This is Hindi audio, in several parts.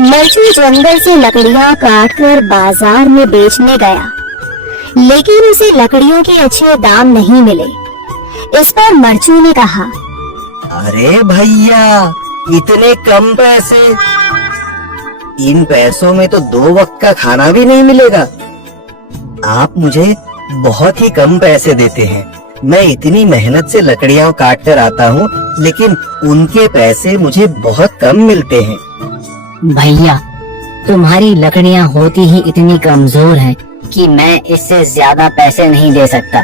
मरचू जंगल से लकड़ियां काटकर बाजार में बेचने गया, लेकिन उसे लकड़ियों के अच्छे दाम नहीं मिले। इस पर मरचू ने कहा, अरे भैया, इतने कम पैसे? इन पैसों में तो 2 वक्त का खाना भी नहीं मिलेगा। आप मुझे बहुत ही कम पैसे देते हैं। मैं इतनी मेहनत से लकड़ियां काट कर आता हूँ, लेकिन उनके पैसे मुझे बहुत कम मिलते हैं। भैया, तुम्हारी लकड़ियां होती ही इतनी कमजोर हैं कि मैं इससे ज्यादा पैसे नहीं दे सकता।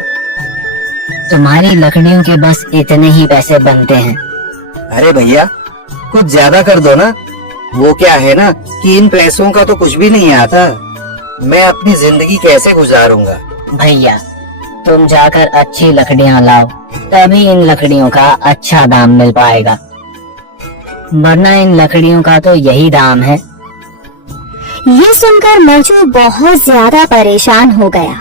तुम्हारी लकड़ियों के बस इतने ही पैसे बनते हैं। अरे भैया, कुछ ज्यादा कर दो ना। वो क्या है ना कि इन पैसों का तो कुछ भी नहीं आता। मैं अपनी जिंदगी कैसे गुजारूंगा? भैया, तुम जाकर अच्छी लकड़ियां लाओ, तभी इन लकड़ियों का अच्छा दाम मिल पाएगा, वरना इन लकड़ियों का तो यही दाम है। ये सुनकर मरचू बहुत ज्यादा परेशान हो गया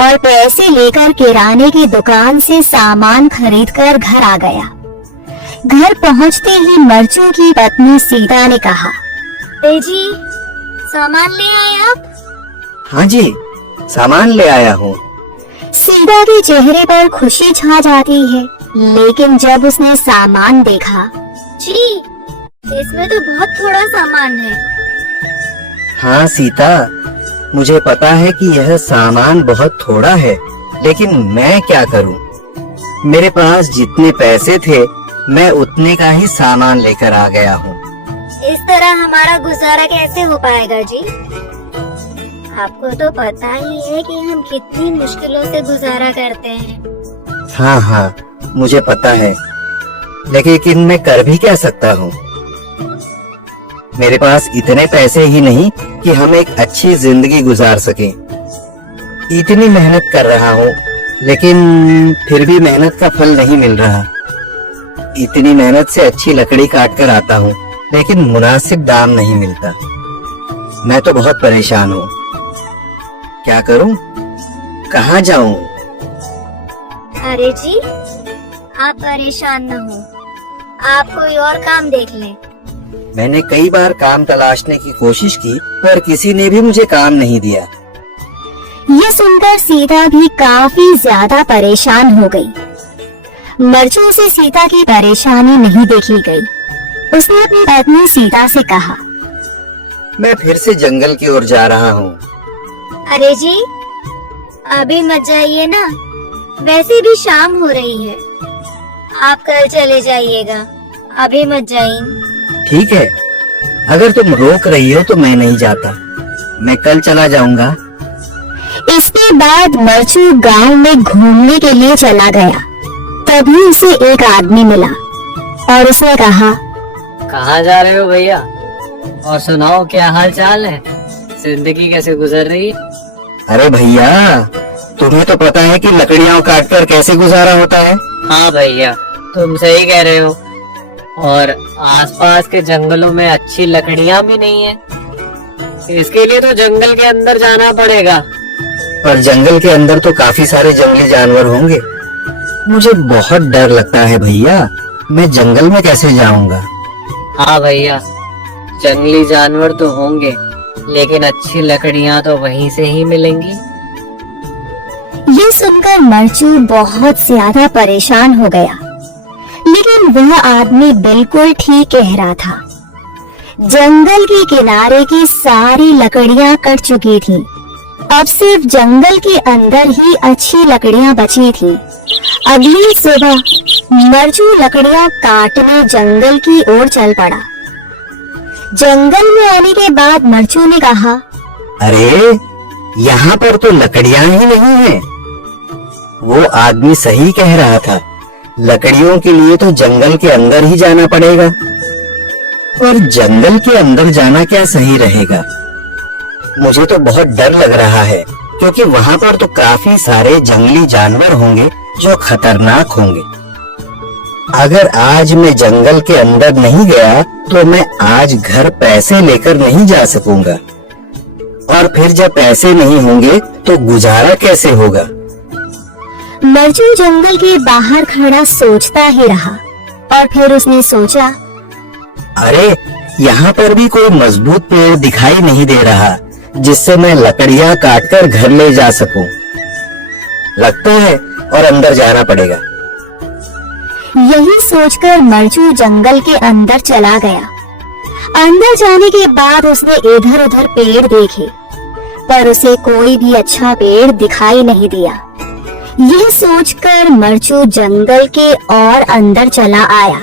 और पैसे लेकर किराने की दुकान से सामान खरीदकर घर आ गया। घर पहुंचते ही मरचू की पत्नी सीता ने कहा, जी, सामान ले आए आप? हाँ जी, सामान ले आया हूँ। सीता के चेहरे पर खुशी छा जाती है, लेकिन जब उसने सामान देखा, जी, इसमें तो बहुत थोड़ा सामान है। हाँ सीता, मुझे पता है कि यह सामान बहुत थोड़ा है, लेकिन मैं क्या करूँ? मेरे पास जितने पैसे थे, मैं उतने का ही सामान लेकर आ गया हूँ। इस तरह हमारा गुजारा कैसे हो पाएगा जी? आपको तो पता ही है कि हम कितनी मुश्किलों से गुजारा करते हैं। हाँ हाँ, मुझे पता है, लेकिन मैं कर भी क्या सकता हूँ? मेरे पास इतने पैसे ही नहीं कि हम एक अच्छी जिंदगी गुजार सकें। इतनी मेहनत कर रहा हूँ, लेकिन फिर भी मेहनत का फल नहीं मिल रहा। इतनी मेहनत से अच्छी लकड़ी काट कर आता हूँ, लेकिन मुनासिब दाम नहीं मिलता। मैं तो बहुत परेशान हूँ। क्या करूँ? कहाँ जाऊँ? अरे जी, आप परेशान न हो, आप कोई और काम देख लें। मैंने कई बार काम तलाशने की कोशिश की, पर किसी ने भी मुझे काम नहीं दिया। ये सुनकर सीता भी काफी ज्यादा परेशान हो गई। मरचू से सीता की परेशानी नहीं देखी गई। उसने अपनी पत्नी सीता से कहा, मैं फिर से जंगल की ओर जा रहा हूँ। अरे जी, अभी मत जाइए ना, वैसे भी शाम हो रही है। आप कल चले जाइएगा, अभी मत जाइए। ठीक है, अगर तुम रोक रही हो तो मैं नहीं जाता। मैं कल चला जाऊंगा। इसके बाद मरचू गांव में घूमने के लिए चला गया। तभी उसे एक आदमी मिला और उसने कहा, कहाँ जा रहे हो भैया? और सुनाओ, क्या हाल चाल है? जिंदगी कैसे गुजर रही है? अरे भैया, तुम्हें तो पता है कि लकड़ियां काटकर कैसे गुजारा होता है। हाँ भैया, तुम सही कह रहे हो। और आसपास के जंगलों में अच्छी लकड़ियां भी नहीं है। इसके लिए तो जंगल के अंदर जाना पड़ेगा। पर जंगल के अंदर तो काफी सारे जंगली जानवर होंगे। मुझे बहुत डर लगता है भैया, मैं जंगल में कैसे जाऊंगा? हाँ भैया, जंगली जानवर तो होंगे, लेकिन अच्छी लकड़ियां तो वहीं से ही मिलेंगी। ये सुनकर मरचू बहुत ज्यादा परेशान हो गया, लेकिन वह आदमी बिल्कुल ठीक कह रहा था। जंगल के किनारे की सारी लकड़ियां कट चुकी थीं। अब सिर्फ जंगल के अंदर ही अच्छी लकड़ियां बची थीं। अगली सुबह मरचू लकड़ियां काटने जंगल की ओर चल पड़ा। जंगल में आने के बाद मरचू ने कहा, अरे, यहाँ पर तो लकड़ियां ही नहीं है। वो आदमी सही कह रहा था, लकड़ियों के लिए तो जंगल के अंदर ही जाना पड़ेगा। और जंगल के अंदर जाना क्या सही रहेगा? मुझे तो बहुत डर लग रहा है, क्योंकि वहाँ पर तो काफी सारे जंगली जानवर होंगे जो खतरनाक होंगे। अगर आज मैं जंगल के अंदर नहीं गया तो मैं आज घर पैसे लेकर नहीं जा सकूंगा, और फिर जब पैसे नहीं होंगे तो गुजारा कैसे होगा? मरचू जंगल के बाहर खड़ा सोचता ही रहा और फिर उसने सोचा, अरे, यहाँ पर भी कोई मजबूत पेड़ दिखाई नहीं दे रहा जिससे मैं लकड़ियाँ काटकर घर ले जा सकूं। लगता है और अंदर जाना पड़ेगा। यही सोचकर मरचू जंगल के अंदर चला गया। अंदर जाने के बाद उसने इधर उधर पेड़ देखे, पर उसे कोई भी अच्छा पेड़ दिखाई नहीं दिया। यह सोचकर मरचू जंगल के और अंदर चला आया।